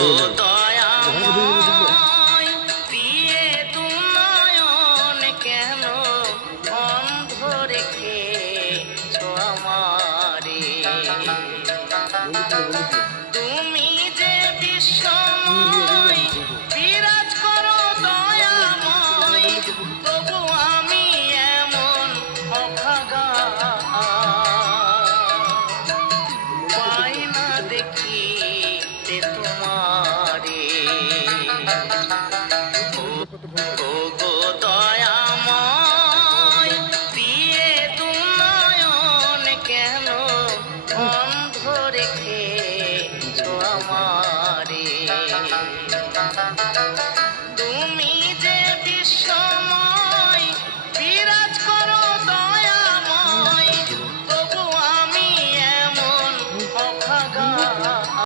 গো দয়াময় দিয়ে দুনয়ন কেন অন্ধ রেখেছো আমারে তুমি যে বিশ্বময় বিরাজ করো দয়াময় তবু আমি এমন অভাগা পাই না দেখিতে তোমারে ও গো দয়াময় দিয়ে দুনয়ন কেন অন্ধ রেখেছো আমার